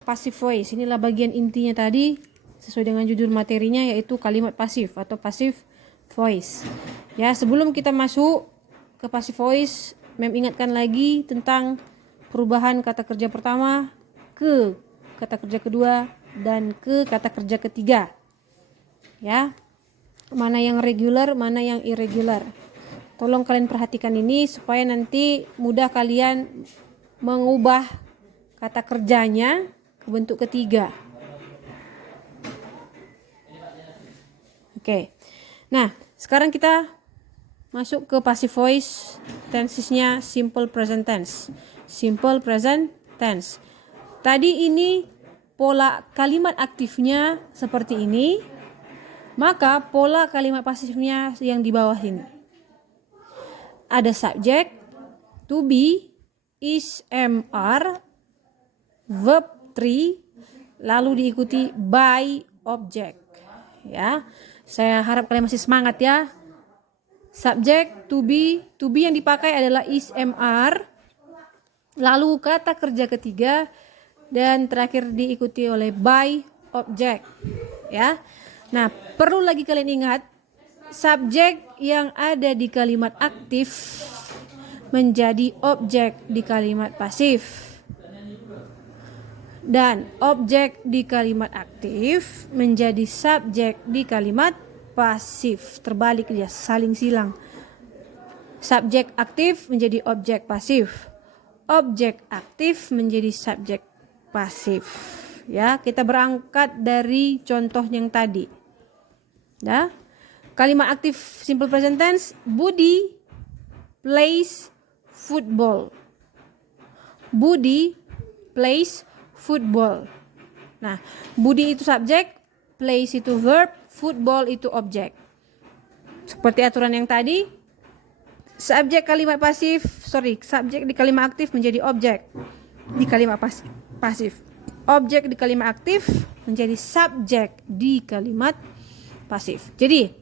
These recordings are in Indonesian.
Passive voice. Inilah bagian intinya tadi sesuai dengan judul materinya, yaitu kalimat pasif atau passive voice. Ya, sebelum kita masuk ke passive voice, Mem ingatkan lagi tentang perubahan kata kerja pertama ke kata kerja kedua dan ke kata kerja ketiga. Ya. Mana yang regular, mana yang irregular. Tolong kalian perhatikan ini supaya nanti mudah kalian mengubah kata kerjanya ke bentuk ketiga. Oke. Nah, sekarang kita masuk ke passive voice, tensesnya simple present tense. Simple present tense. Tadi ini pola kalimat aktifnya seperti ini, maka pola kalimat pasifnya yang di bawah ini. Ada subjek, to be, is, am, are, verb 3, lalu diikuti by object. Ya, saya harap kalian masih semangat ya. Subjek, to be yang dipakai adalah is, am, are, lalu kata kerja ketiga, dan terakhir diikuti oleh by object. Ya. Nah, perlu lagi kalian ingat, subjek yang ada di kalimat aktif menjadi objek di kalimat pasif. Dan objek di kalimat aktif menjadi subjek di kalimat pasif. Terbalik dia, saling silang. Subjek aktif menjadi objek pasif. Objek aktif menjadi subjek pasif. Ya, kita berangkat dari contoh yang tadi. Ya. Kalimat aktif simple present tense, Budi plays football. Budi plays football. Nah, Budi itu subjek, plays itu verb, football itu objek. Seperti aturan yang tadi, subjek di kalimat aktif menjadi objek di kalimat pasif. Objek di kalimat aktif menjadi subjek di kalimat pasif. Jadi,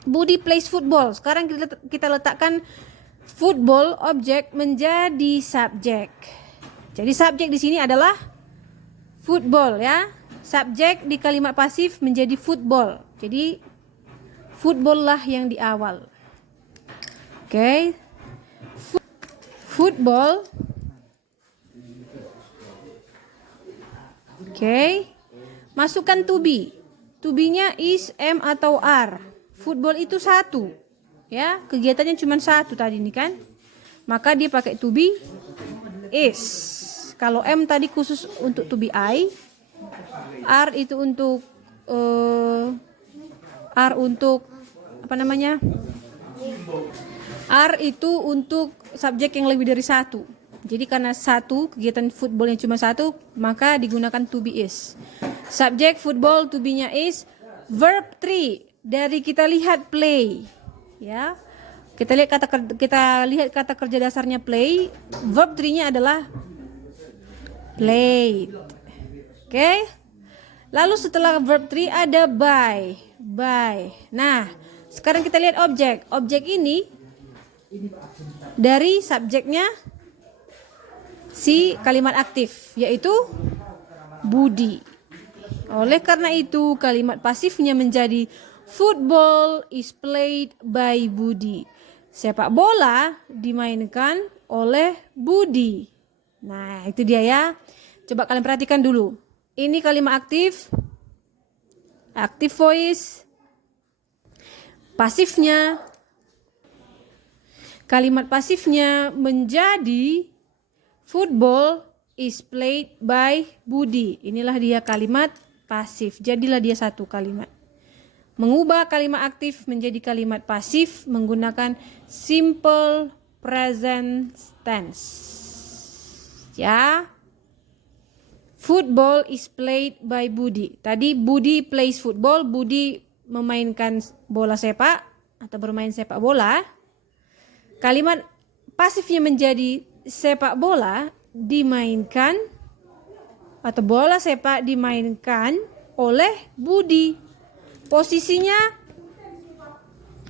Budi plays football. Sekarang kita letakkan football objek menjadi subjek. Jadi subjek di sini adalah football ya. Subjek di kalimat pasif menjadi football. Jadi football lah yang di awal. Oke. Football. Oke. Masukkan to be. To be-nya is, am, atau are. Football itu satu. Ya, kegiatannya cuma satu tadi ini kan. Maka dia pakai to be is. Kalau am tadi khusus untuk to be I. Are itu untuk Are itu untuk subjek yang lebih dari satu. Jadi karena satu, kegiatan football yang cuma satu, maka digunakan to be is. Subjek football, to be-nya is. Verb 3, dari kita lihat play. Ya. Kita lihat kata kerja dasarnya play. Verb 3-nya adalah played. Oke. Lalu setelah verb 3 ada by. Nah, sekarang kita lihat objek. Objek ini dari subjeknya si kalimat aktif, yaitu Budi. Oleh karena itu, kalimat pasifnya menjadi football is played by Budi. Sepak bola dimainkan oleh Budi. Nah, itu dia ya. Coba kalian perhatikan dulu. Ini kalimat aktif. Active voice. Pasifnya. Kalimat pasifnya menjadi football is played by Budi. Inilah dia kalimat pasif. Jadilah dia satu kalimat. Mengubah kalimat aktif menjadi kalimat pasif menggunakan simple present tense. Ya. Football is played by Budi. Tadi Budi plays football. Budi memainkan bola sepak atau bermain sepak bola. Kalimat pasifnya menjadi sepak bola dimainkan atau bola sepak dimainkan oleh Budi. Posisinya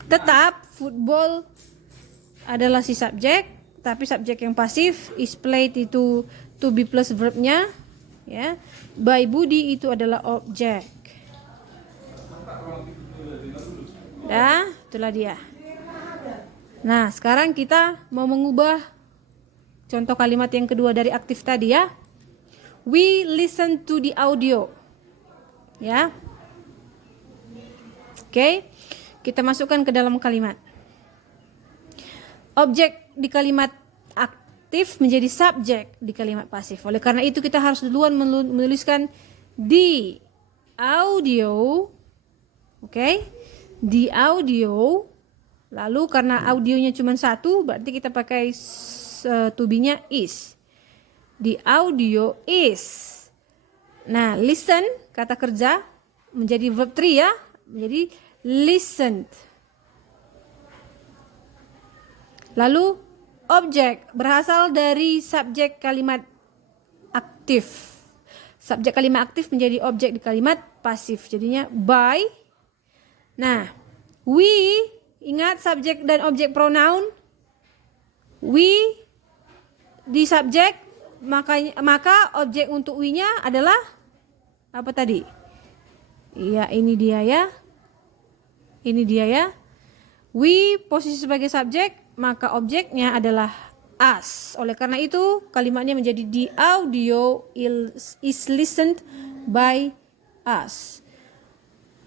tetap football adalah si subjek, tapi subjek yang pasif is played itu to be plus verbnya ya. By Budi itu adalah objek. Dah, itulah dia. Nah, sekarang kita mau mengubah contoh kalimat yang kedua dari aktif tadi ya. We listen to the audio. Ya. Oke. Kita masukkan ke dalam kalimat. Objek di kalimat aktif menjadi subjek di kalimat pasif. Oleh karena itu kita harus duluan menuliskan di audio. Oke. Di audio. Lalu karena audionya cuma satu, berarti kita pakai to be-nya is. Di audio is. Nah, listen kata kerja menjadi verb 3 ya, menjadi listened. Lalu objek berasal dari subjek kalimat aktif. Subjek kalimat aktif menjadi objek di kalimat pasif. Jadinya by. Nah, we, ingat subjek dan objek pronoun. We di subjek, maka objek untuk we-nya adalah apa tadi? Iya, ini dia ya. Ini dia ya. We posisi sebagai subjek, maka objeknya adalah us. Oleh karena itu, kalimatnya menjadi the audio is listened by us.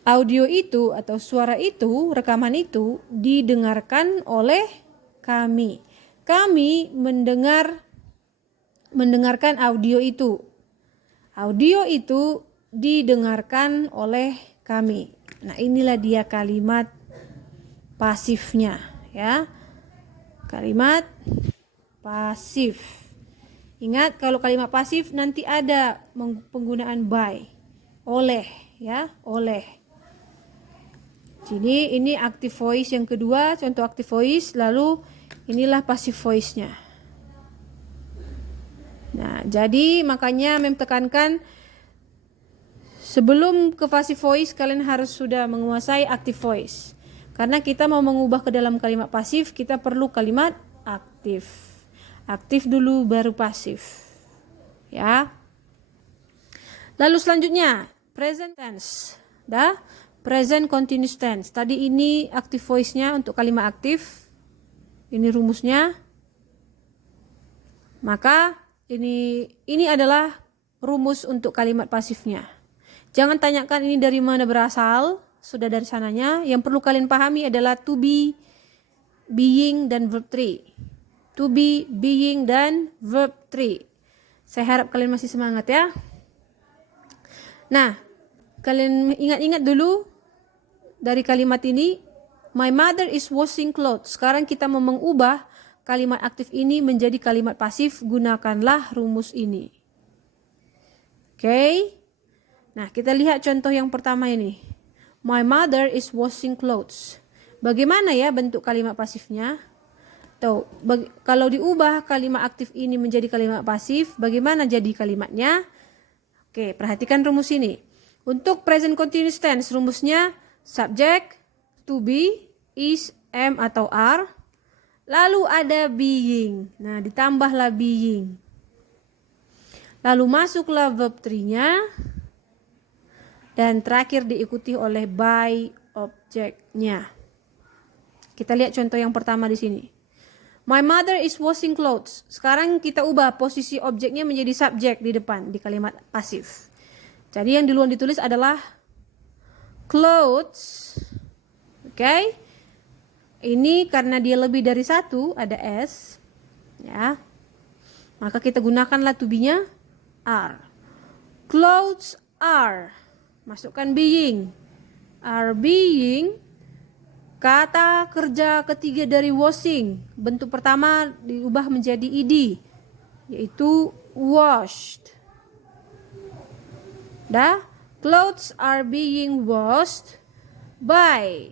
Audio itu atau suara itu, rekaman itu didengarkan oleh kami. Kami mendengarkan audio itu. Audio itu didengarkan oleh kami. Nah, inilah dia kalimat pasifnya ya. Kalimat pasif. Ingat kalau kalimat pasif nanti ada penggunaan by. Oleh ya, oleh. Jadi ini active voice yang kedua, contoh active voice, lalu inilah passive voice-nya. Nah, jadi makanya Mem tekankan sebelum ke passive voice kalian harus sudah menguasai active voice. Karena kita mau mengubah ke dalam kalimat pasif, kita perlu kalimat aktif. Aktif dulu baru pasif. Ya. Lalu selanjutnya, present tense. Dah? Present continuous tense. Tadi ini active voice-nya untuk kalimat aktif. Ini rumusnya. Maka ini adalah rumus untuk kalimat pasifnya. Jangan tanyakan ini dari mana berasal, sudah dari sananya. Yang perlu kalian pahami adalah to be, being, dan verb 3. To be, being, dan verb 3. Saya harap kalian masih semangat ya. Nah, kalian ingat-ingat dulu dari kalimat ini, my mother is washing clothes. Sekarang kita mau mengubah kalimat aktif ini menjadi kalimat pasif, gunakanlah rumus ini. Oke. Nah, kita lihat contoh yang pertama ini. My mother is washing clothes. Bagaimana ya bentuk kalimat pasifnya? Tuh, kalau diubah kalimat aktif ini menjadi kalimat pasif, bagaimana jadi kalimatnya? Oke, perhatikan rumus ini. Untuk present continuous tense, rumusnya subject, to be, is, am, atau are. Lalu ada being. Nah, ditambahlah being. Lalu masuklah verb 3-nya. Dan terakhir diikuti oleh by objeknya. Kita lihat contoh yang pertama di sini. My mother is washing clothes. Sekarang kita ubah posisi objeknya menjadi subjek di depan di kalimat pasif. Jadi yang duluan ditulis adalah clothes. Oke. Ini karena dia lebih dari satu, ada s. Ya. Maka kita gunakanlah to be-nya are. Clothes are. Masukkan being. Are being. Kata kerja ketiga dari washing. Bentuk pertama diubah menjadi ed. Yaitu washed. Dah? Clothes are being washed by.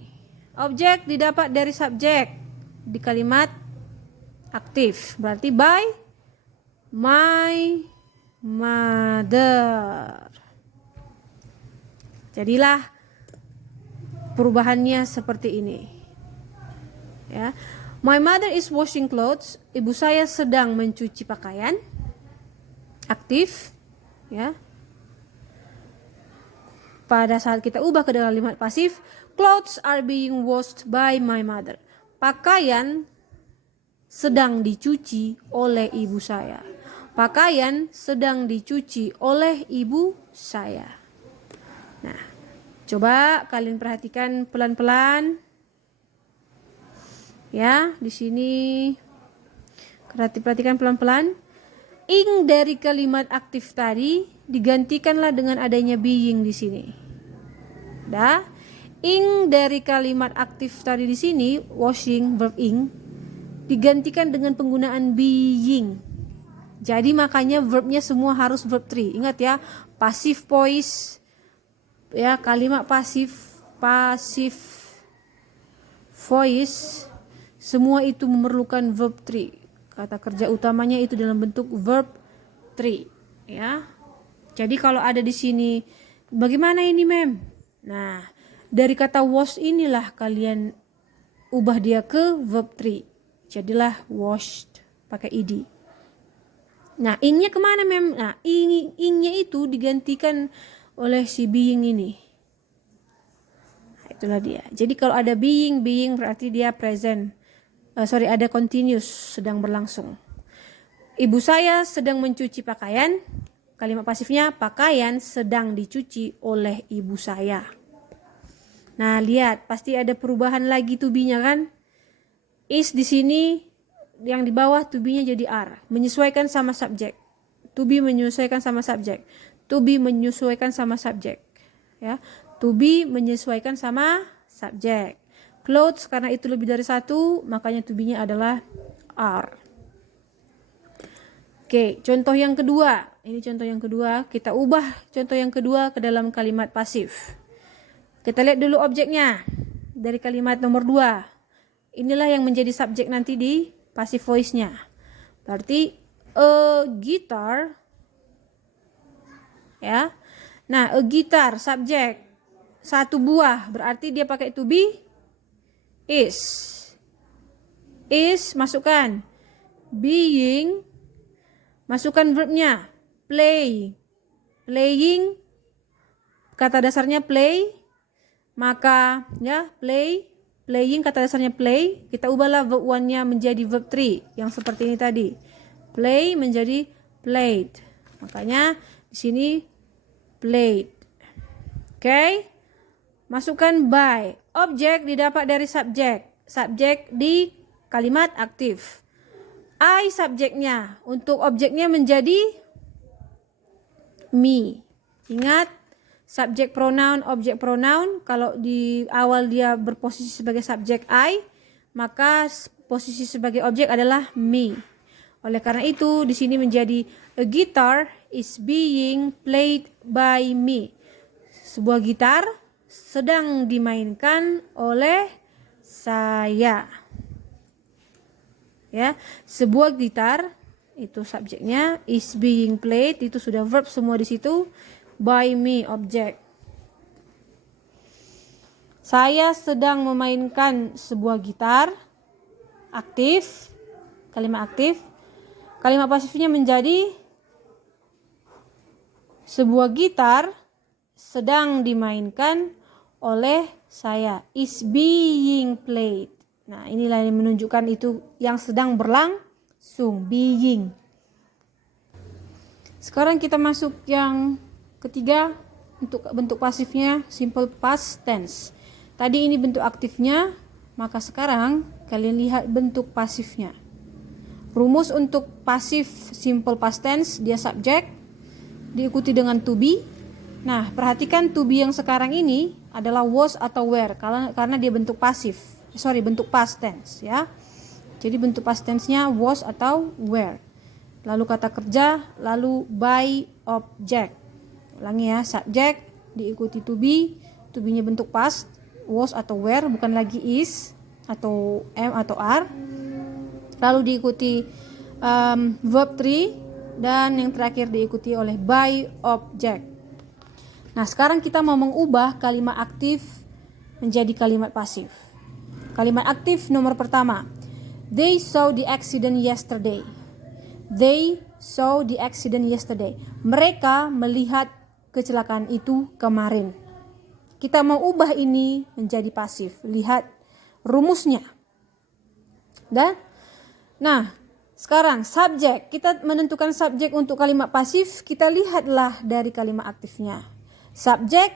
Objek didapat dari subjek di kalimat aktif. Berarti by my mother. Jadilah perubahannya seperti ini. Ya. My mother is washing clothes. Ibu saya sedang mencuci pakaian. Aktif. ya. Pada saat kita ubah ke dalam kalimat pasif, clothes are being washed by my mother. Pakaian sedang dicuci oleh ibu saya. Pakaian sedang dicuci oleh ibu saya. Nah, coba kalian perhatikan pelan-pelan. Ya, di sini perhatikan pelan-pelan. Ing dari kalimat aktif tadi digantikanlah dengan adanya being di sini. Dah, ing dari kalimat aktif tadi di sini, washing verb ing, digantikan dengan penggunaan being. Jadi makanya verbnya semua harus verb 3. Ingat ya, passive voice, ya, kalimat pasif voice, semua itu memerlukan verb 3. Kata kerja utamanya itu dalam bentuk verb 3, ya. Jadi kalau ada di sini, bagaimana ini, Mem? Nah, dari kata wash inilah kalian ubah dia ke verb 3. Jadilah washed pakai ed. Nah, ingnya kemana, Mem? Nah, ingnya itu digantikan oleh si being ini. Nah, itulah dia. Jadi kalau ada being berarti dia present. Ada continuous, sedang berlangsung. Ibu saya sedang mencuci pakaian. Kalimat pasifnya, pakaian sedang dicuci oleh ibu saya. Nah, lihat, pasti ada perubahan lagi to be-nya kan? Is di sini yang di bawah to be-nya jadi are, menyesuaikan sama subjek. To be menyesuaikan sama subjek. To be menyesuaikan sama subjek. Ya, to be menyesuaikan sama subjek. Clothes karena itu lebih dari satu, makanya to be-nya adalah are. Oke, contoh yang kedua. Ini contoh yang kedua. Kita ubah contoh yang kedua ke dalam kalimat pasif. Kita lihat dulu objeknya. Dari kalimat nomor 2. Inilah yang menjadi subjek nanti di passive voice-nya. Berarti a guitar. Ya. Nah, a guitar subjek. Satu buah. Berarti dia pakai to be is. Is masukkan. Being. Masukkan verbnya, play. Playing, kata dasarnya play. Maka ya, playing kata dasarnya play. Kita ubahlah verb 1-nya menjadi verb 3 yang seperti ini tadi. Play menjadi played. Makanya di sini played. Oke. Masukkan by. Objek didapat dari subjek. Subjek di kalimat aktif. I subjeknya, untuk objeknya menjadi me. Ingat, subjek pronoun, objek pronoun, kalau di awal dia berposisi sebagai subjek I, maka posisi sebagai objek adalah me. Oleh karena itu, di sini menjadi a guitar is being played by me. Sebuah gitar sedang dimainkan oleh saya. Ya, sebuah gitar itu subjeknya, is being played itu sudah verb semua di situ, by me objek. Saya sedang memainkan sebuah gitar, aktif, kalimat aktif. Kalimat pasifnya menjadi sebuah gitar sedang dimainkan oleh saya, is being played. Nah, inilah yang menunjukkan itu yang sedang berlangsung, being. Sekarang kita masuk yang ketiga, untuk bentuk pasifnya simple past tense. Tadi ini bentuk aktifnya, maka sekarang kalian lihat bentuk pasifnya. Rumus untuk pasif simple past tense, dia subjek, diikuti dengan to be. Nah, perhatikan to be yang sekarang ini adalah was atau were, karena dia bentuk pasif. Bentuk past tense ya. Jadi bentuk past tense-nya was atau were. Lalu kata kerja, lalu by object. Ulangi ya, subject diikuti to be-nya bentuk past, was atau were, bukan lagi is atau am atau are. Lalu diikuti verb 3 dan yang terakhir diikuti oleh by object. Nah, sekarang kita mau mengubah kalimat aktif menjadi kalimat pasif. Kalimat aktif nomor pertama. They saw the accident yesterday. They saw the accident yesterday. Mereka melihat kecelakaan itu kemarin. Kita mau ubah ini menjadi pasif. Lihat rumusnya. Nah, sekarang subjek. Kita menentukan subjek untuk kalimat pasif. Kita lihatlah dari kalimat aktifnya. Subjek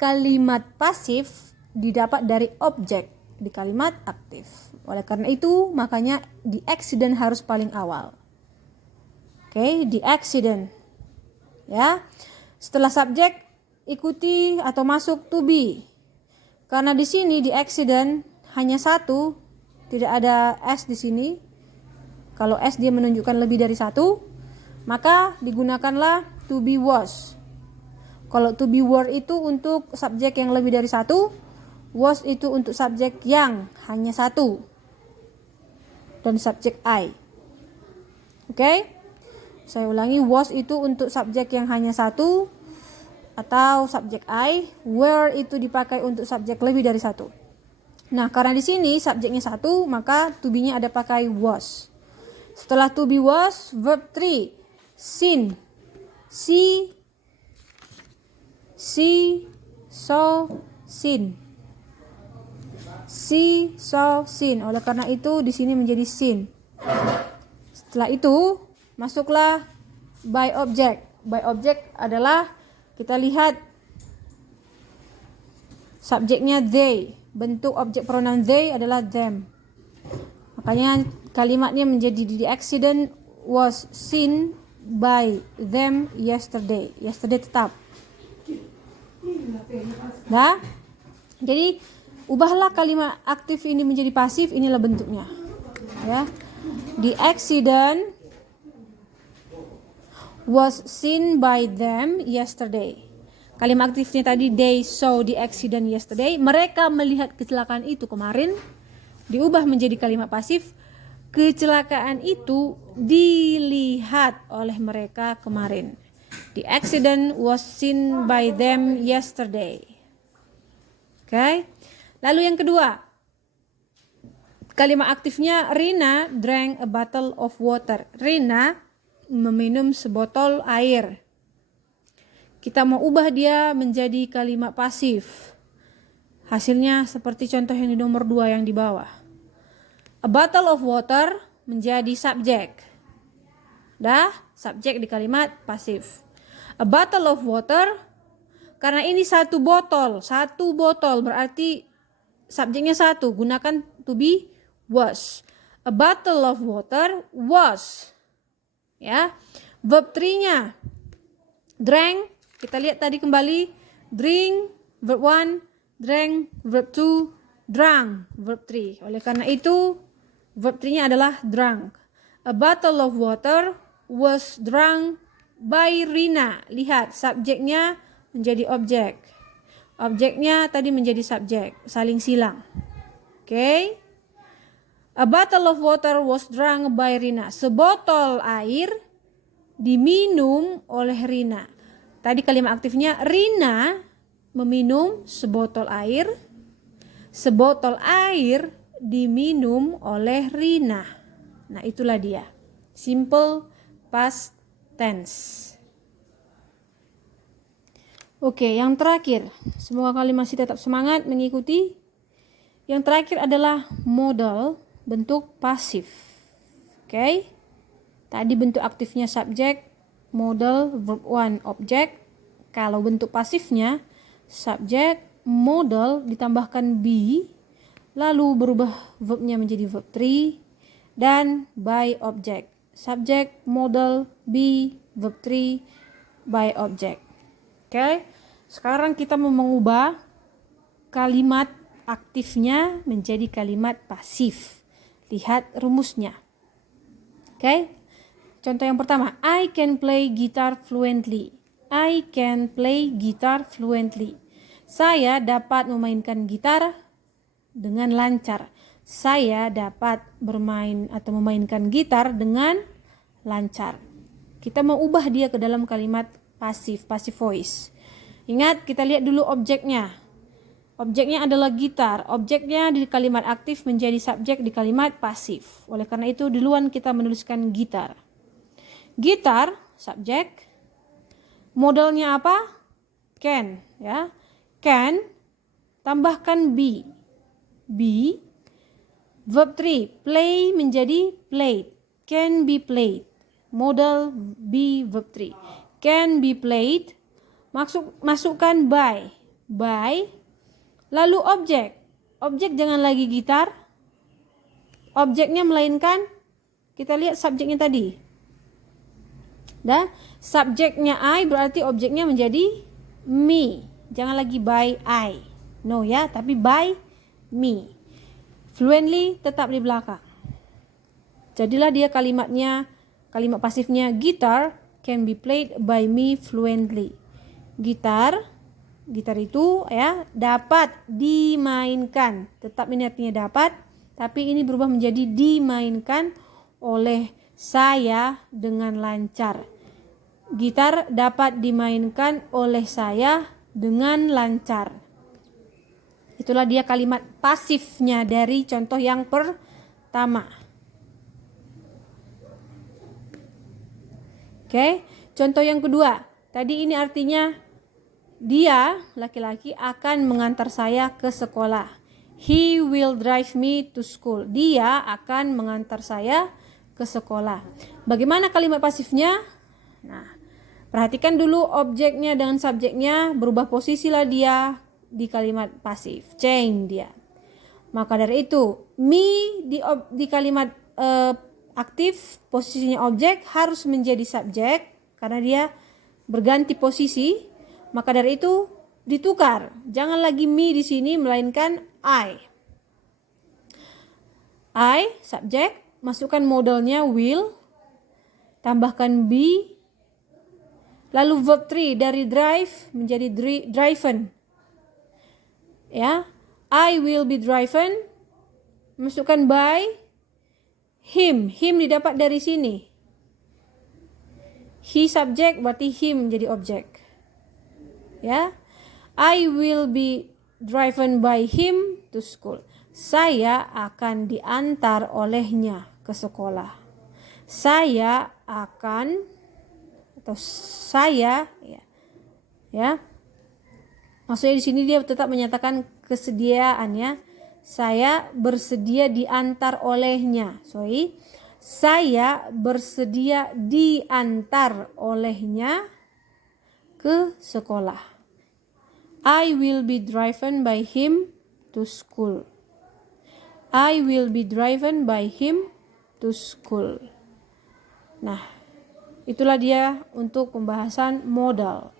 kalimat pasif didapat dari objek di kalimat aktif. Oleh karena itu, makanya the accident harus paling awal. Oke, the accident. Ya. Setelah subjek, ikuti atau masuk to be. Karena di sini the accident hanya satu, tidak ada s di sini. Kalau S dia menunjukkan lebih dari satu, maka digunakanlah to be was. Kalau to be were itu untuk subjek yang lebih dari satu, was itu untuk subjek yang hanya satu. Dan subjek I. Oke? Saya ulangi, was itu untuk subjek yang hanya satu atau subjek I, were itu dipakai untuk subjek lebih dari satu. Nah, karena di sini subjeknya satu, maka to be-nya ada pakai was. Setelah to be was, verb 3, seen, see, saw, seen. See, saw, seen. Oleh karena itu di sini menjadi seen. Setelah itu masuklah by object. By object adalah kita lihat subjeknya they. Bentuk objek pronoun they adalah them. Makanya kalimatnya menjadi the accident was seen by them yesterday. Yesterday tetap. Nah, jadi ubahlah kalimat aktif ini menjadi pasif. Inilah bentuknya. Ya, the accident was seen by them yesterday. Kalimat aktifnya tadi they saw the accident yesterday. Mereka melihat kecelakaan itu kemarin. Diubah menjadi kalimat pasif. Kecelakaan itu dilihat oleh mereka kemarin. The accident was seen by them yesterday. Oke. Lalu yang kedua. Kalimat aktifnya Rina drank a bottle of water. Rina meminum sebotol air. Kita mau ubah dia menjadi kalimat pasif. Hasilnya seperti contoh yang di nomor 2 yang di bawah. A bottle of water menjadi subjek. Subjek di kalimat pasif. A bottle of water, karena ini satu botol berarti subjeknya satu, gunakan to be was. A bottle of water was. Ya. Verb 3-nya drank, kita lihat tadi kembali, drink verb 1, drank verb 2, drunk verb 3. Oleh karena itu verb 3-nya adalah drunk. A bottle of water was drunk by Rina. Lihat, subjeknya menjadi objek. Objeknya tadi menjadi subjek, saling silang. Oke. A bottle of water was drunk by Rina. Sebotol air diminum oleh Rina. Tadi kalimat aktifnya Rina meminum sebotol air. Sebotol air diminum oleh Rina. Nah, itulah dia. Simple past tense. Oke, yang terakhir. Semoga kalian masih tetap semangat mengikuti. Yang terakhir adalah modal bentuk pasif. Oke. Tadi bentuk aktifnya subjek, modal verb 1 objek. Kalau bentuk pasifnya subjek, modal ditambahkan be, lalu berubah verbnya menjadi verb 3 dan by object. Subjek, modal, be, verb 3, by object. Oke. Sekarang kita mau mengubah kalimat aktifnya menjadi kalimat pasif. Lihat rumusnya. Oke. Contoh yang pertama, I can play guitar fluently. I can play guitar fluently. Saya dapat memainkan gitar dengan lancar. Saya dapat bermain atau memainkan gitar dengan lancar. Kita mau ubah dia ke dalam kalimat pasif, passive voice. Ingat, kita lihat dulu objeknya. Objeknya adalah gitar. Objeknya di kalimat aktif menjadi subjek di kalimat pasif. Oleh karena itu, duluan kita menuliskan gitar. Gitar, subjek. Modalnya apa? Can, ya. Can tambahkan be. Be. Verb 3, play menjadi played. Can be played. Modal be verb 3. Can be played. Masukkan by. By. Lalu objek. Objek jangan lagi gitar. Objeknya melainkan, kita lihat subjeknya tadi. Dah, subjeknya I berarti objeknya menjadi me. Jangan lagi by I. No ya, tapi by me. Fluently tetap di belakang. Jadilah dia kalimatnya, kalimat pasifnya guitar can be played by me fluently. Gitar itu ya dapat dimainkan. Tetap ini artinya dapat, tapi ini berubah menjadi dimainkan oleh saya dengan lancar. Gitar dapat dimainkan oleh saya dengan lancar. Itulah dia kalimat pasifnya dari contoh yang pertama. Oke, contoh yang kedua. Tadi ini artinya dia, laki-laki, akan mengantar saya ke sekolah. He will drive me to school. Dia akan mengantar saya ke sekolah. Bagaimana kalimat pasifnya? Nah, perhatikan dulu objeknya dengan subjeknya berubah posisi lah dia di kalimat pasif. Change dia. Maka dari itu, me di kalimat aktif posisinya objek harus menjadi subjek karena dia berganti posisi. Maka dari itu ditukar. Jangan lagi me di sini melainkan I. I subjek, masukkan modalnya will, tambahkan be, lalu verb 3 dari drive menjadi driven. Ya, I will be driven, masukkan by, him didapat dari sini. He subjek berarti him menjadi objek. Ya, I will be driven by him to school. Saya akan diantar olehnya ke sekolah. Saya akan atau saya ya. Maksudnya di sini dia tetap menyatakan kesediaan ya. Saya bersedia diantar olehnya. Saya bersedia diantar olehnya ke sekolah. I will be driven by him to school. I will be driven by him to school. Nah, itulah dia untuk pembahasan modal.